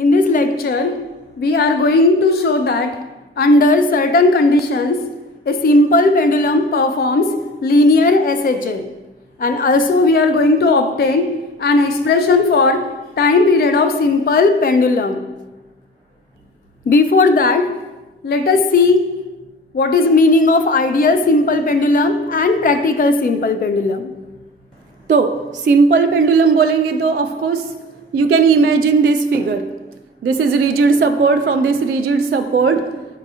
In this lecture, we are going to show that under certain conditions, a simple pendulum performs linear SHM, and also we are going to obtain an expression for time period of simple pendulum. Before that, let us see what is meaning of ideal simple pendulum and practical simple pendulum. तो simple pendulum बोलेंगे तो of course you can imagine this figure. This is rigid support. From this rigid support,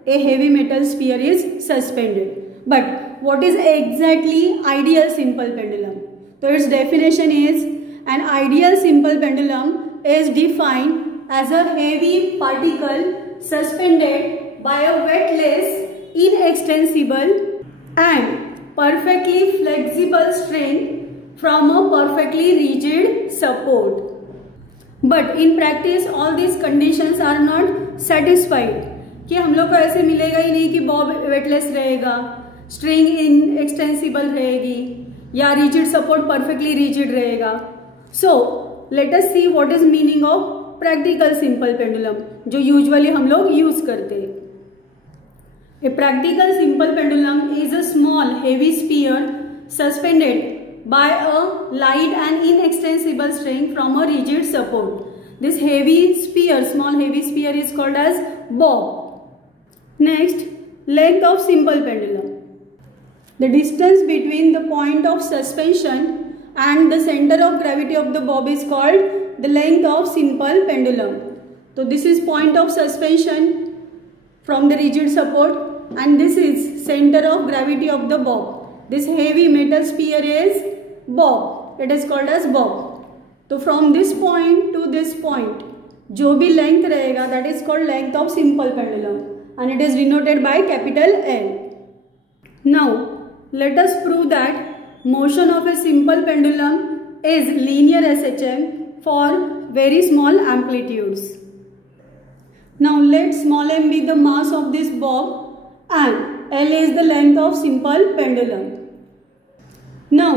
a heavy metal sphere is suspended. But what is exactly ideal simple pendulum? So its definition is an ideal simple pendulum is defined as a heavy particle suspended by a weightless, inextensible and perfectly flexible string from a perfectly rigid support. But in practice all these conditions are not satisfied. कि हम लोग को ऐसे मिलेगा ही नहीं कि Bob weightless रहेगा, string inextensible रहेगी या रिजिड सपोर्ट परफेक्टली रिजिड रहेगा. So let us see what is meaning of practical simple pendulum जो यूजुअली हम लोग यूज करते हैं. A practical simple pendulum is a small heavy sphere suspended by a light and inextensible string from a rigid support. This heavy sphere, small heavy sphere is called as bob. Next, length of simple pendulum. The distance between the point of suspension and the center of gravity of the bob is called the length of simple pendulum. So this is point of suspension from the rigid support and this is center of gravity of the bob. This heavy metal sphere is bob. It is called as bob. So from this point to this point, जो भी length रहेगा that is called length of simple pendulum and it is denoted by capital L. Now let us prove that motion of a simple pendulum is linear SHM for very small amplitudes. Now let small m be the mass of this bob and L is the length of simple pendulum. Now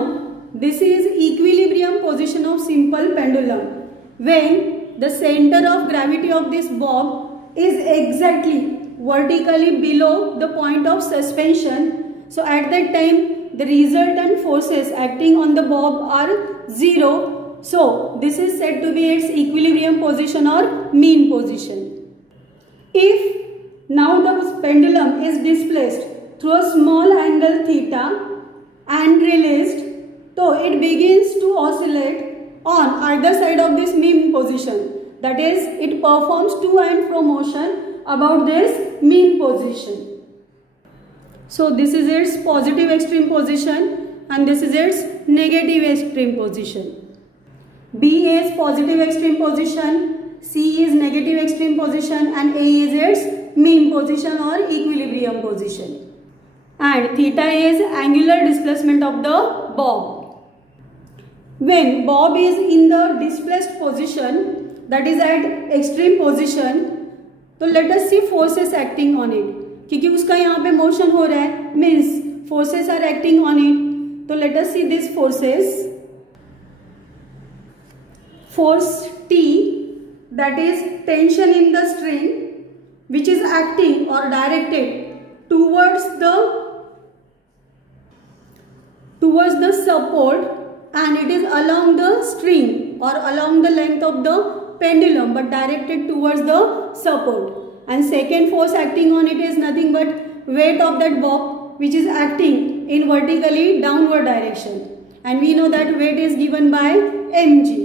this is equilibrium position of simple pendulum when the center of gravity of this bob is exactly vertically below the point of suspension. So at that time the resultant forces acting on the bob are zero. So this is said to be its equilibrium position or mean position. If now the pendulum is displaced through a small angle theta and released, so it begins to oscillate on either side of this mean position. That is, it performs to and fro motion about this mean position. So this is its positive extreme position and this is its negative extreme position. B is positive extreme position, C is negative extreme position and A is its mean position or equilibrium position. And theta is angular displacement of the bob. When bob is in the displaced position, that is at extreme position, तो let us see forces acting on it. क्योंकि उसका यहाँ पे motion हो रहा है, means forces are acting on it. तो let us see these forces. Force T, that is tension in the string, which is acting or directed towards the support. And it is along the string or along the length of the pendulum but directed towards the support. And second force acting on it is nothing but weight of that bob which is acting in vertically downward direction. And we know that weight is given by mg.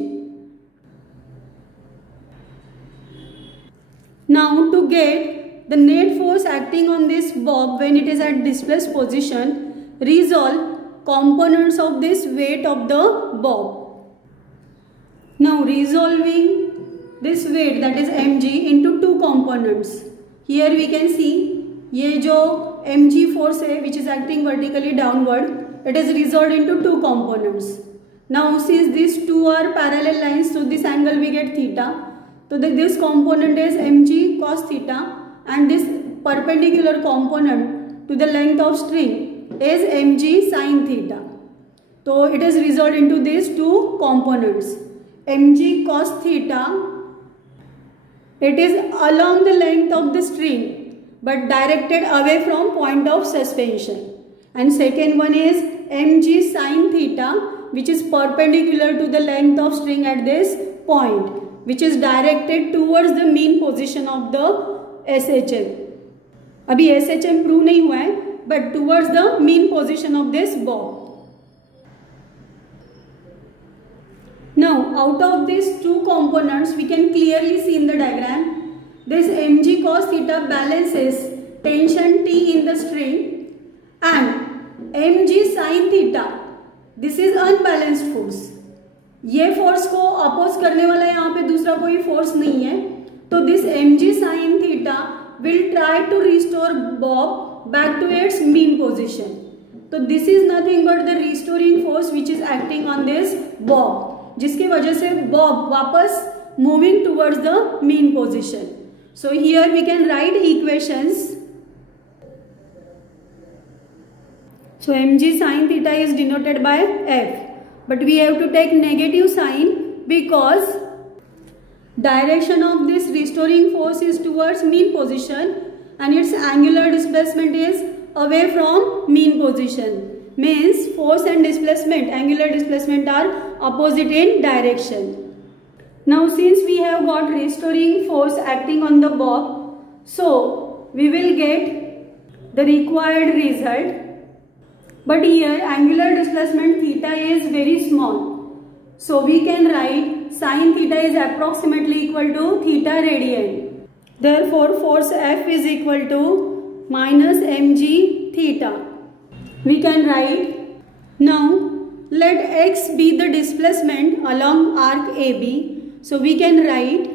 Now to get the net force acting on this bob when it is at displaced position, resolve components of this weight of the bob. Now resolving this weight that is mg into two components. Here we can see ये जो mg force है which is acting vertically downward, it is resolved into two components. Now since these two are parallel lines, so this angle we get theta. So this component is mg cos theta and this perpendicular component to the length of string is mg sin theta. So it is resolved into these two components. mg cos theta It is along the length of the string but directed away from point of suspension. And second one is mg sin theta, which is perpendicular to the length of string at this point, which is directed towards the mean position of the SHM. अभी SHM prove नहीं हुआ है, but towards the mean position of this bob. Now, out of these two components, we can clearly see in the diagram, this mg cos theta balances tension T in the string, and mg sin theta, this is unbalanced force. ये force को oppose करने वाला यहाँ पे दूसरा कोई force नहीं है, तो this mg sin theta will try to restore bob back to its mean position. तो this is nothing but the restoring force which is acting on this bob, जिसकी वजह से बॉब वापस moving towards the mean position. So here we can write equations. So mg sin theta is denoted by f, but we have to take negative sign because direction of this restoring force is towards mean position and its angular displacement is away from mean position. Means force and displacement, angular displacement are opposite in direction. Now since we have got restoring force acting on the bob, so we will get the required result. But here angular displacement theta is very small. So we can write sin theta is approximately equal to theta radian. Therefore force F is equal to minus mg theta. We can write, now let x be the displacement along arc AB. So we can write,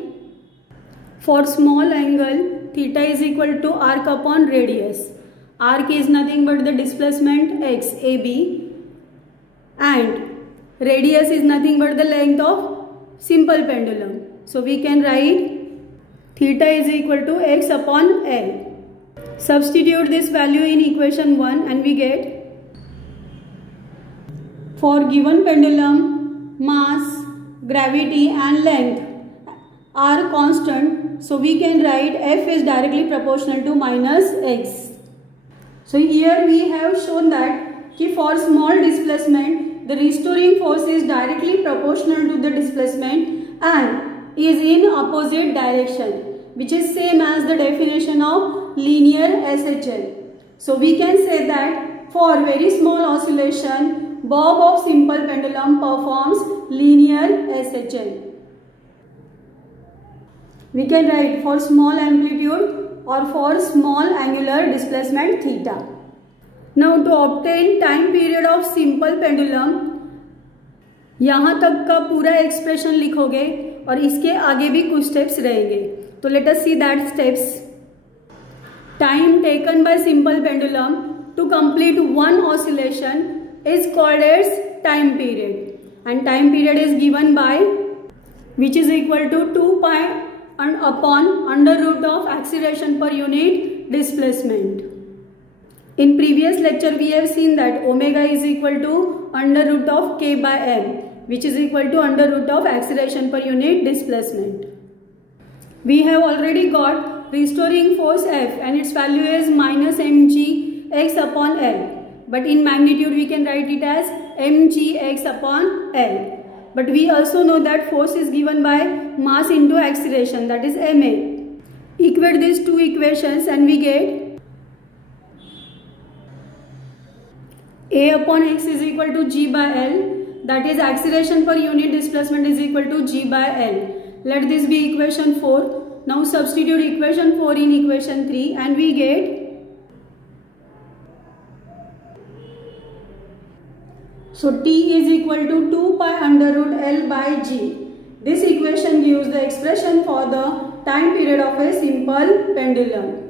for small angle theta is equal to arc upon radius. Arc is nothing but the displacement x AB, and radius is nothing but the length of simple pendulum. So we can write theta is equal to x upon L. Substitute this value in equation 1 and we get, for given pendulum, mass, gravity and length are constant, so we can write F is directly proportional to minus x. So here we have shown that for small displacement, the restoring force is directly proportional to the displacement and is in opposite direction, which is same as the definition of linear SHL. So we can say that for very small oscillation, bob of simple pendulum performs linear SHL. We can write for small amplitude or for small angular displacement theta. Now to obtain time period of simple pendulum, यहाँ तक का पूरा expression लिखोगे और इसके आगे भी कुछ स्टेप्स रहेंगे. तो let us see that steps. Time taken by simple pendulum to complete one oscillation is called as time period, and time period is given by, which is equal to 2 pi and upon under root of acceleration per unit displacement. In previous lecture we have seen that omega is equal to under root of k by m, which is equal to under root of acceleration per unit displacement. We have already got restoring force F and its value is minus mg x upon L. But in magnitude we can write it as mg x upon L. But we also know that force is given by mass into acceleration, that is ma. Equate these two equations and we get a upon x is equal to g by L, that is acceleration per unit displacement is equal to g by L. Let this be equation 4. Now substitute equation 4 in equation 3 and we get, so T is equal to 2 pi under root L by G. This equation gives the expression for the time period of a simple pendulum.